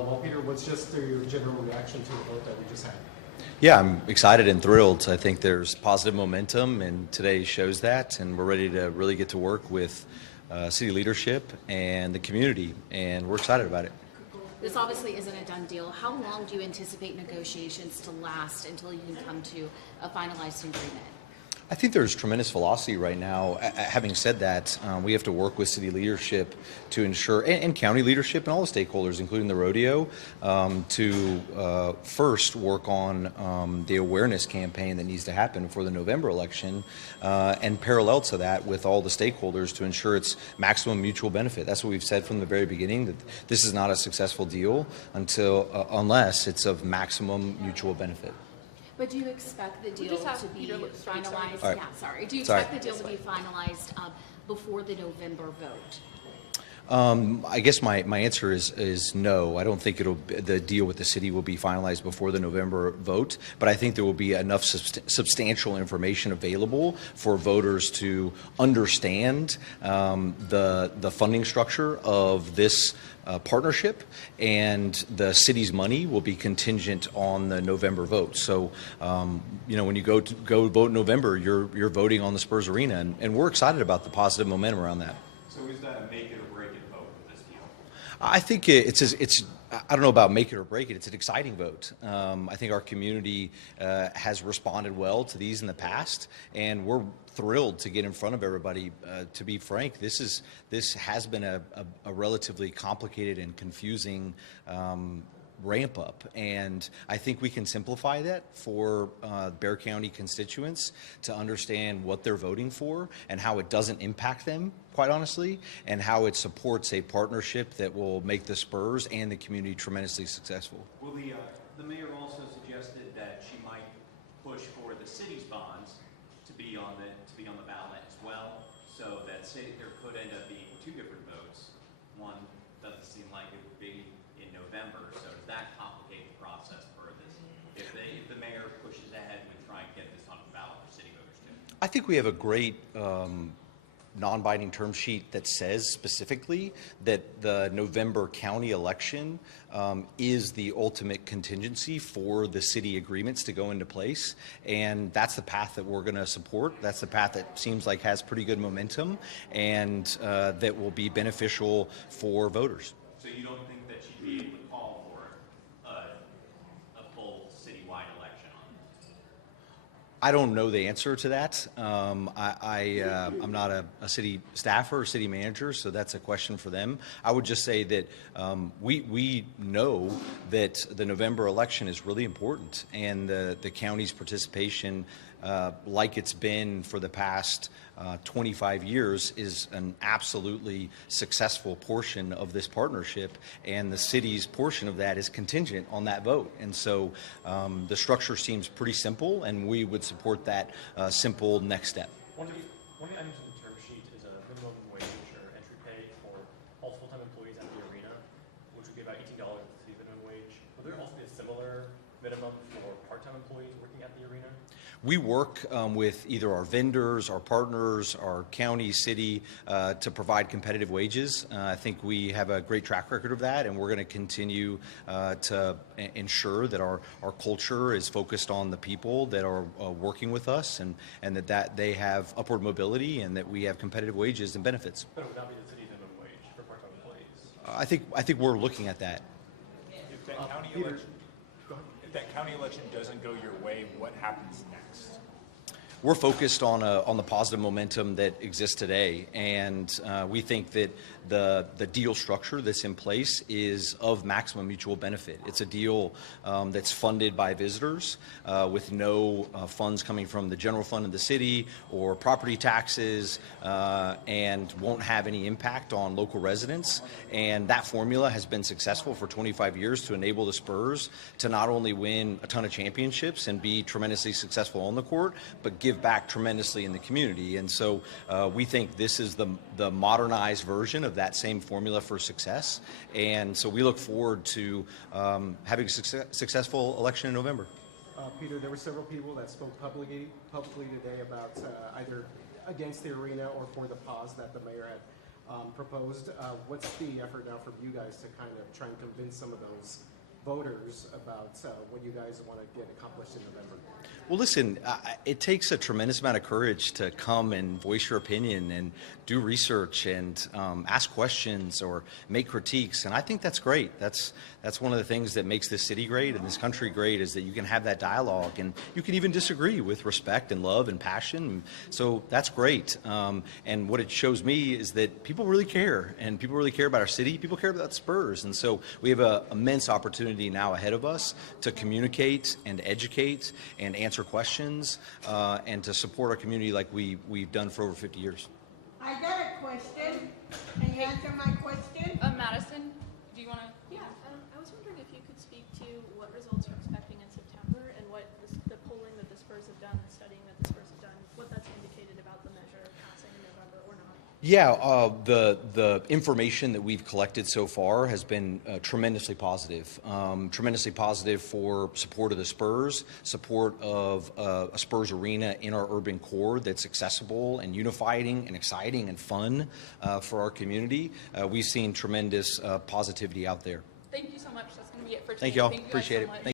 Well, Peter, what's just your general reaction to the vote that we just had? Yeah, I'm excited and thrilled. I think there's positive momentum, and today shows that, and we're ready to really get to work with city leadership and the community, and we're excited about it. This obviously isn't a done deal. How long do you anticipate negotiations to last until you can come to a finalized agreement? I think there's tremendous velocity right now. Having said that, we have to work with city leadership to ensure, and county leadership and all the stakeholders, including the rodeo, to first work on the awareness campaign that needs to happen for the November election, and parallel to that with all the stakeholders to ensure it's maximum mutual benefit. That's what we've said from the very beginning, that this is not a successful deal unless it's of maximum mutual benefit. But do you expect the deal to be finalized? Right. Yeah, sorry. Do you expect the deal to be finalized before the November vote? I guess my answer is no. I don't think the deal with the city will be finalized before the November vote, but I think there will be enough substantial information available for voters to understand the funding structure of this partnership, and the city's money will be contingent on the November vote. So, when you go vote in November, you're voting on the Spurs Arena, and we're excited about the positive momentum around that. So is that a make it or break it vote with this deal? I think it's I don't know about make it or break it. It's an exciting vote. I think our community has responded well to these in the past, and we're thrilled to get in front of everybody. To be frank, this has been a relatively complicated and confusing ramp up, and I think we can simplify that for Bexar County constituents to understand what they're voting for and how it doesn't impact them, quite honestly, and how it supports a partnership that will make the Spurs and the community tremendously successful. Well, the mayor also suggested that she might push for the city's bonds to be on the ballot as well, so that there could end up being two different votes. One doesn't seem like it would be in November, so does that complicate the process for this? If the mayor pushes ahead with trying to get this on the ballot for city voters too? I think we have a great non-binding term sheet that says specifically that the November county election is the ultimate contingency for the city agreements to go into place, and that's the path that we're going to support. That's the path that seems like has pretty good momentum, and that will be beneficial for voters. So you don't think that she'd be able to call for a full citywide election on it? I don't know the answer to that. I'm not a city staffer or city manager, so that's a question for them. I would just say that we know that the November election is really important, and the county's participation, like it's been for the past 25 years, is an absolutely successful portion of this partnership, and the city's portion of that is contingent on that vote. And so the structure seems pretty simple, and we would support that simple next step. One of the items in the term sheet is a minimum wage or entry pay for all full-time employees at the arena, which would be about $18 the city minimum wage. Would there also be a similar minimum for part-time employees working at the arena? We work with either our vendors, our partners, our county, city, to provide competitive wages. I think we have a great track record of that, and we're going to continue to ensure that our culture is focused on the people that are working with us, and that they have upward mobility, and that we have competitive wages and benefits. But it would not be the city's minimum wage for part-time employees. I think we're looking at that. If that county election doesn't go your way, what happens next? We're focused on the positive momentum that exists today, and we think that the deal structure that's in place is of maximum mutual benefit. It's a deal that's funded by visitors with no funds coming from the general fund of the city or property taxes, and won't have any impact on local residents. And that formula has been successful for 25 years to enable the Spurs to not only win a ton of championships and be tremendously successful on the court, but give back tremendously in the community. And so we think this is the modernized version of that same formula for success. And so we look forward to having a successful election in November. Peter, there were several people that spoke publicly today about either against the arena or for the pause that the mayor had proposed. What's the effort now from you guys to kind of try and convince some of those voters about what you guys want to get accomplished in November? Well, listen, it takes a tremendous amount of courage to come and voice your opinion and do research and ask questions or make critiques, and I think that's great. That's one of the things that makes this city great and this country great, is that you can have that dialogue and you can even disagree with respect and love and passion. So that's great. And what it shows me is that people really care, and people really care about our city. People care about Spurs, and so we have an immense opportunity now ahead of us to communicate and educate and answer questions and to support our community like we've done for over 50 years. I got a question. Can you answer my question? Madison, do you want to? Yeah, I was wondering if you could speak to what results you're expecting in September and what the polling that the Spurs have done, the studying that the Spurs have done, what that's indicated about the measure passing in November or not. Yeah, the information that we've collected so far has been tremendously positive. Tremendously positive for support of the Spurs, support of a Spurs arena in our urban core that's accessible and unifying and exciting and fun for our community. We've seen tremendous positivity out there. Thank you so much. That's going to be it for today. Thank you all. Thank you guys Appreciate so it. much. Thank